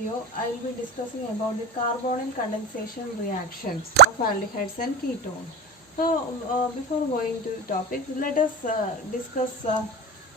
video, I will be discussing about the carbonyl condensation reactions of aldehydes and ketones. So, before going to the topic, let us discuss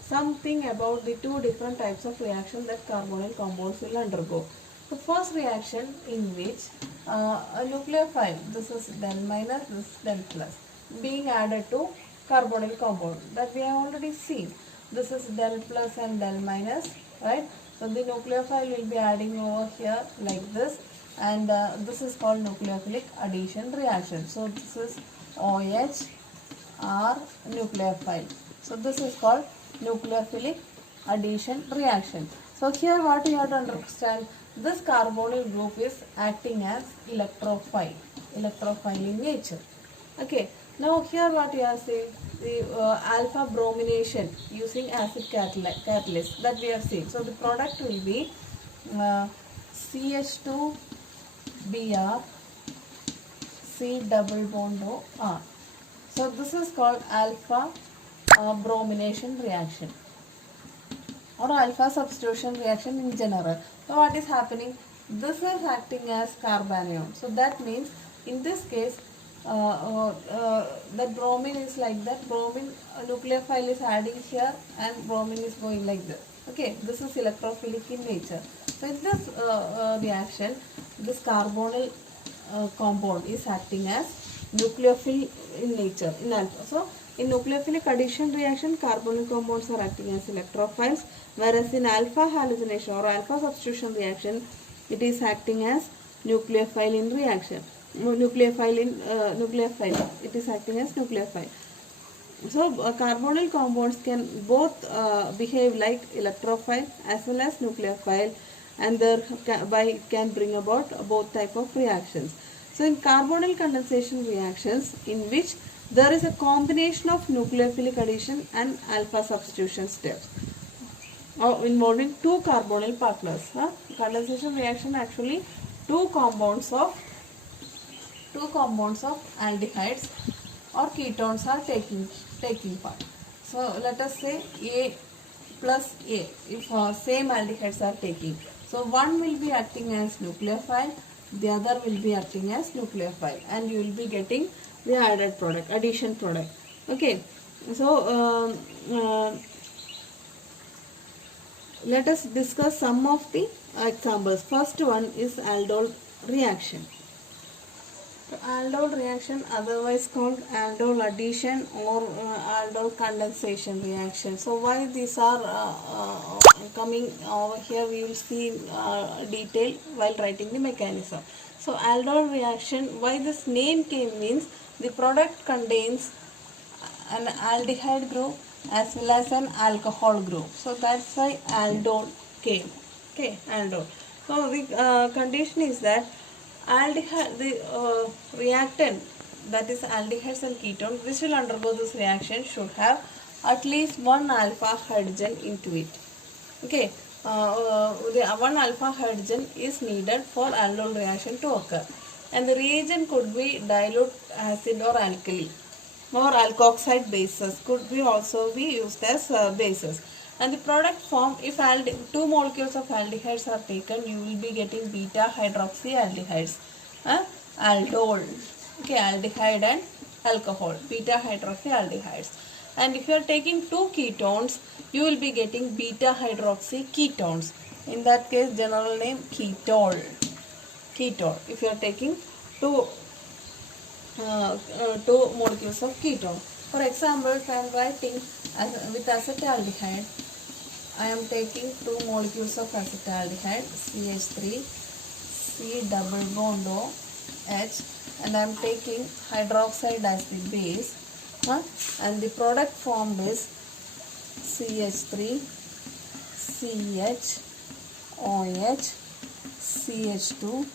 something about the two different types of reaction that carbonyl compounds will undergo. The first reaction in which a nucleophile, this is del minus, this is del plus, being added to carbonyl compound that we have already seen. This is del plus and del minus, right? So the nucleophile will be adding over here like this, and this is called nucleophilic addition reaction. So this is OH R nucleophile. So this is called nucleophilic addition reaction. So here what you have to understand, this carbonyl group is acting as electrophile in nature. Okay, now here what you are saying, the alpha bromination using acid catalyst that we have seen. So the product will be CH2Br C double bond O R. So this is called alpha bromination reaction or alpha substitution reaction in general. So what is happening? This is acting as carbanion. So that means in this case the bromine is like that. Bromine nucleophile is adding here and bromine is going like this. Okay, this is electrophilic in nature. So in this reaction, this carbonyl compound is acting as nucleophile in nature in alpha. So in nucleophilic addition reaction, carbonyl compounds are acting as electrophiles, whereas in alpha halogenation or alpha substitution reaction, it is acting as nucleophile in reaction. Nucleophile. It is acting as nucleophile. So carbonyl compounds can both behave like electrophile as well as nucleophile, and thereby it can bring about both type of reactions. So in carbonyl condensation reactions in which there is a combination of nucleophilic addition and alpha substitution steps involving two carbonyl partners. Condensation reaction actually two compounds of aldehydes or ketones are taking part. So let us say A plus A if same aldehydes are taking. So one will be acting as nucleophile, the other will be acting as nucleophile, and you will be getting the added product, addition product. Okay, so let us discuss some of the examples. First one is aldol reaction. So aldol reaction, otherwise called aldol addition or aldol condensation reaction. So why these are coming over here, we will see in detail while writing the mechanism. So aldol reaction, why this name came means the product contains an aldehyde group as well as an alcohol group. So that's why aldol came. Okay, aldol. So the condition is that aldehyde, the reactant, that is aldehydes and ketones, which will undergo this reaction should have at least one alpha hydrogen into it. Okay, the one alpha hydrogen is needed for aldol reaction to occur, and the reagent could be dilute acid or alkali, or alkoxide bases could be also be used as bases. And the product form, if two molecules of aldehydes are taken, you will be getting beta hydroxyaldehydes, aldol. Okay, aldehyde and alcohol, beta hydroxyaldehydes. And if you are taking two ketones, you will be getting beta hydroxy ketones. In that case, general name ketol. Ketol. If you are taking two molecules of ketone. For example, if I am writing with acetaldehyde, I am taking two molecules of acetaldehyde, CH3, C double bond O, H, and I am taking hydroxide as the base, and the product formed is CH3, CH, OH, CH2,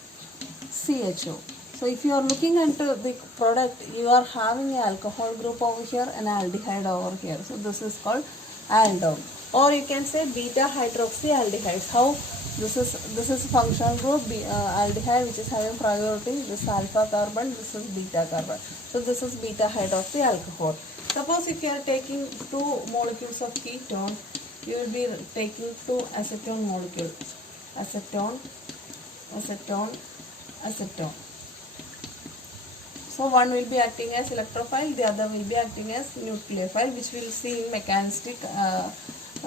CHO. So if you are looking into the product, you are having an alcohol group over here and aldehyde over here. So this is called aldol. Or you can say beta hydroxyaldehydes. How? This is functional group aldehyde which is having priority. This is alpha carbon, this is beta carbon. So this is beta hydroxy alcohol. Suppose if you are taking two molecules of ketone, you will be taking two acetone molecules. Acetone acetone, acetone. So one will be acting as electrophile, the other will be acting as nucleophile, which we will see in mechanistic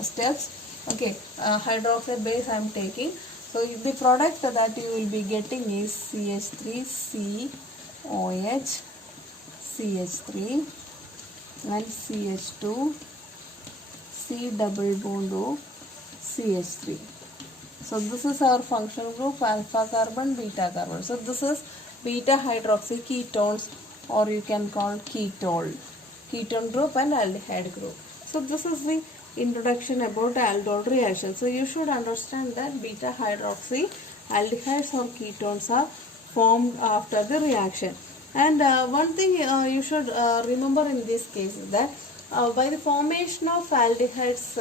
steps. Okay, hydroxide base I am taking. So the product that you will be getting is CH3COH, CH3 and CH2, C double bond O, CH3. So this is our functional group, alpha carbon, beta carbon. So this is beta hydroxy ketones, or you can call ketone group and aldehyde group. So this is the introduction about aldol reaction. So you should understand that beta hydroxy aldehydes or ketones are formed after the reaction. And one thing you should remember in this case is that by the formation of aldehydes,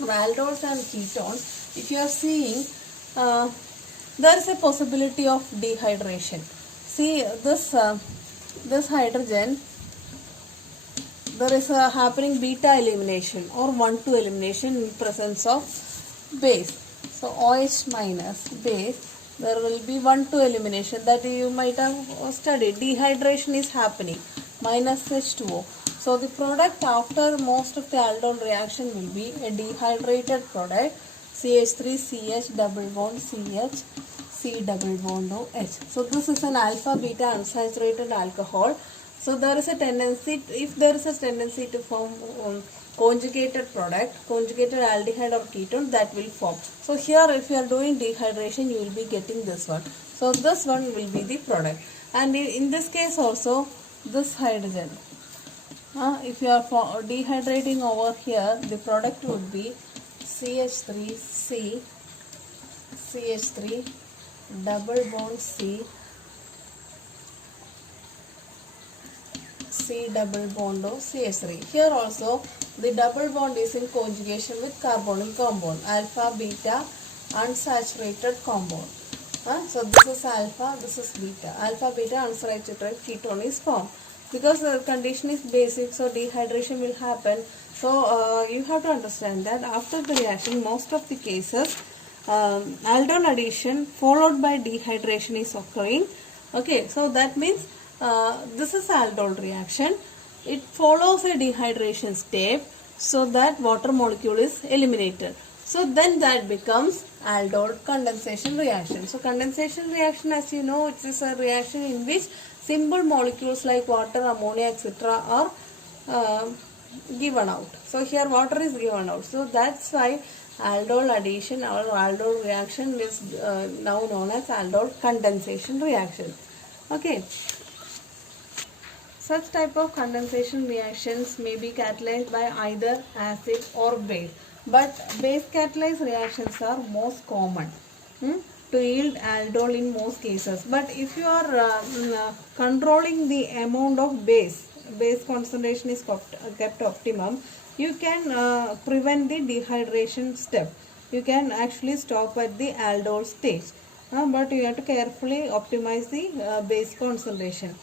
aldols and ketones, if you are seeing, there is a possibility of dehydration. See this hydrogen, there is a happening beta elimination or 1,2 elimination in presence of base. So OH minus base, there will be 1,2 elimination that you might have studied. Dehydration is happening, minus H2O. So the product after most of the aldol reaction will be a dehydrated product, CH3CH double bond CH, C double bond OH. So this is an alpha beta unsaturated alcohol. So there is a tendency, if there is a tendency to form conjugated product, conjugated aldehyde or ketone, that will form. So here if you are doing dehydration, you will be getting this one. So this one will be the product. And in this case also, this hydrogen, if you are dehydrating over here, the product would be CH3C, CH3 double bond C, C double bond O, CH3. Here also the double bond is in conjugation with carbonyl compound, alpha beta unsaturated compound. So this is alpha, this is beta. Alpha beta unsaturated ketone is formed. Because the condition is basic, so dehydration will happen. So you have to understand that after the reaction, most of the cases, aldol addition followed by dehydration is occurring. Okay, so that means this is aldol reaction. It follows a dehydration step so that water molecule is eliminated. So then that becomes aldol condensation reaction. So condensation reaction, as you know, it is a reaction in which simple molecules like water, ammonia, etc. are given out. So here water is given out. So that's why aldol addition or aldol reaction is now known as aldol condensation reaction. Okay. Such type of condensation reactions may be catalyzed by either acid or base. But base catalyzed reactions are most common to yield aldol in most cases. But if you are controlling the amount of base concentration is kept optimum, you can prevent the dehydration step. You can actually stop at the aldol stage. But you have to carefully optimize the base concentration.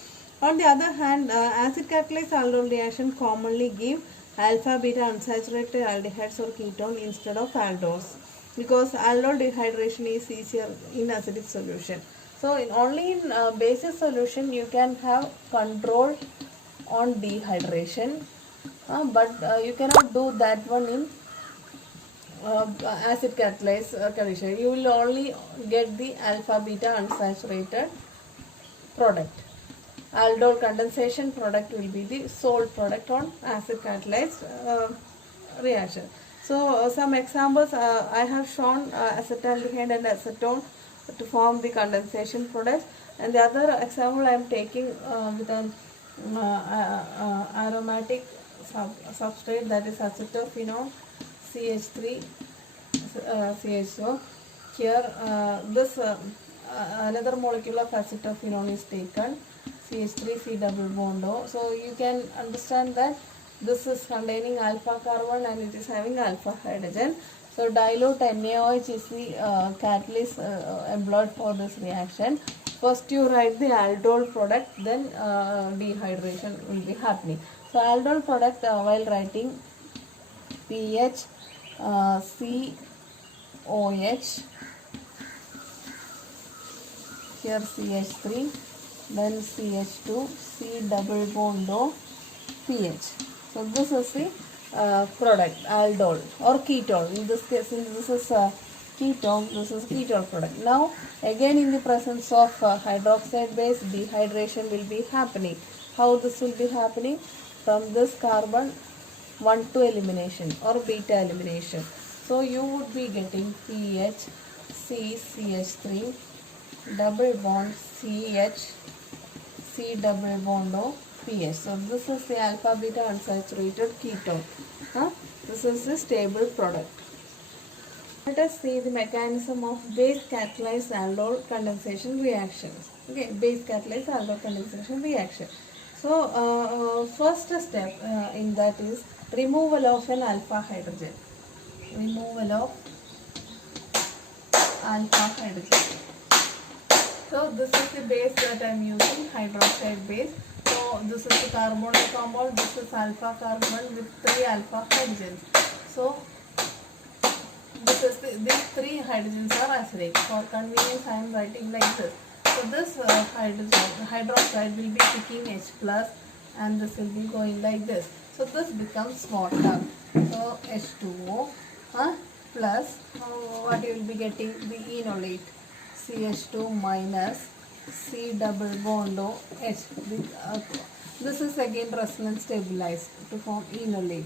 On the other hand, acid catalyzed aldol reaction commonly give alpha beta unsaturated aldehydes or ketone instead of aldols, because aldol dehydration is easier in acidic solution. So only in basic solution you can have control on dehydration, but you cannot do that one in acid catalyzed condition. You will only get the alpha beta unsaturated product. Aldol condensation product will be the sole product on acid catalyzed reaction. So some examples I have shown acetaldehyde and acetone to form the condensation products, and the other example I am taking with an aromatic substrate, that is acetophenone CH3 CHO. Here this another molecule of acetophenone is taken, CH3C double bond O. So you can understand that this is containing alpha carbon and it is having alpha hydrogen. So dilute NaOH is the catalyst employed for this reaction. First you write the aldol product, then dehydration will be happening. So aldol product while writing PH COH here CH3, then CH2, C double bond O, pH. So this is the product, aldol or ketone. In this case, since this is ketone, this is ketone product. Now again in the presence of hydroxide base, dehydration will be happening. How this will be happening? From this carbon 1 to elimination or beta elimination. So you would be getting pH, CH3, double bond CH, C double bond O, pH. So this is the alpha beta unsaturated ketone. This is the stable product. Let us see the mechanism of base catalyzed aldol condensation reactions. Okay, base catalyzed aldol condensation reaction. So first step in that is removal of an alpha hydrogen. Removal of alpha hydrogen. So this is the base that I am using, hydroxide base. So this is the carbonyl compound, this is alpha carbon with 3 alpha hydrogens. So this is these 3 hydrogens are acidic. For convenience I am writing like this. So this hydroxide will be picking H plus and this will be going like this. So this becomes water. So H2O plus what you will be getting, the enolate. CH2 minus C double bond O H. This is again resonance stabilized to form enolate.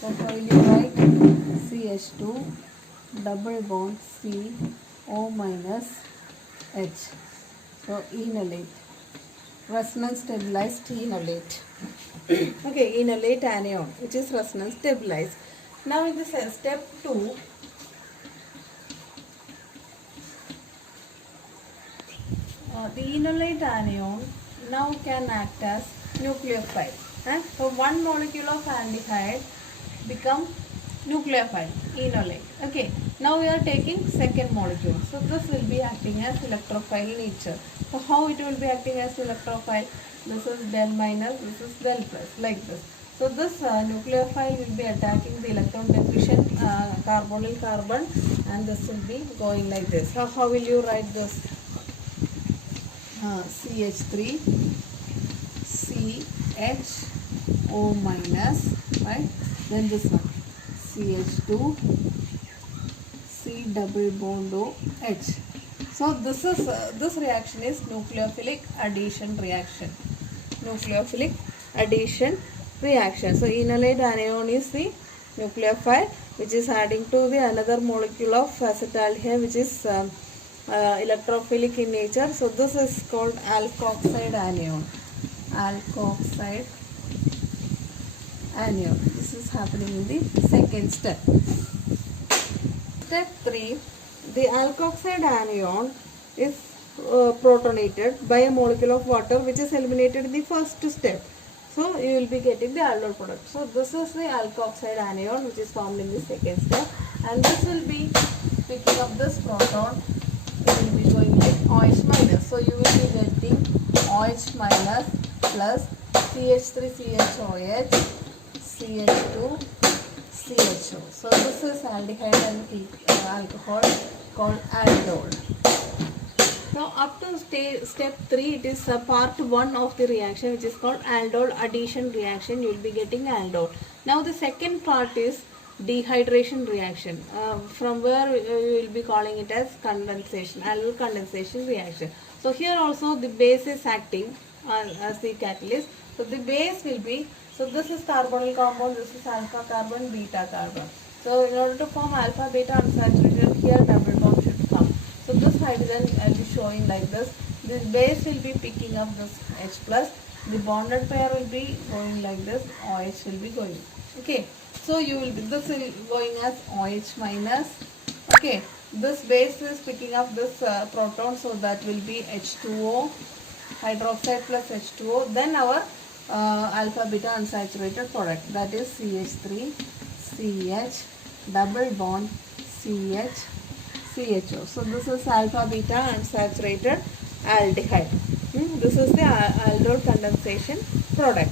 So how will you write? CH2 double bond C O minus H. So enolate. Resonance stabilized enolate. Okay, enolate anion which is resonance stabilized. Now in this step 2, the enolate anion now can act as nucleophile. So one molecule of aldehyde become nucleophile, enolate. Okay, now we are taking second molecule. So this will be acting as electrophile nature. So how it will be acting as electrophile? This is del minus, this is del plus, like this. So this nucleophile will be attacking the electron deficient carbonyl carbon and this will be going like this. So how will you write this? CH3 CHO minus, right? Then this one CH2 C double bond O H. So this is this reaction is nucleophilic addition reaction. Nucleophilic addition reaction. So enolate anion is the nucleophile which is adding to the another molecule of acetaldehyde which is electrophilic in nature. So this is called alkoxide anion. Alkoxide anion. This is happening in the second step. Step 3. The alkoxide anion is protonated by a molecule of water which is eliminated in the first step. So you will be getting the aldol product. So this is the alkoxide anion which is formed in the second step, and this will be picking up this proton. It will be going like OH minus. So you will be getting OH minus plus CH3CHOH, CH2, CHO. So this is aldehyde and alcohol called aldol. Now up to step 3, it is part 1 of the reaction which is called aldol addition reaction. You will be getting aldol. Now the second part is dehydration reaction, from where we will be calling it as condensation, aldol condensation reaction. So here also the base is acting as the catalyst. So the base will be, so this is carbonyl compound, this is alpha carbon, beta carbon. So in order to form alpha beta unsaturated, here double bond should come. So this hydrogen will be showing like this. This base will be picking up this H plus. The bonded pair will be going like this. OH will be going. Okay. So you will be, this will be going as OH minus. Okay. This base is picking up this proton, so that will be H2O, hydroxide plus H2O. Then our alpha beta unsaturated product, that is CH3, CH, double bond, CH, CHO. So this is alpha beta unsaturated aldehyde. This is the aldol condensation product.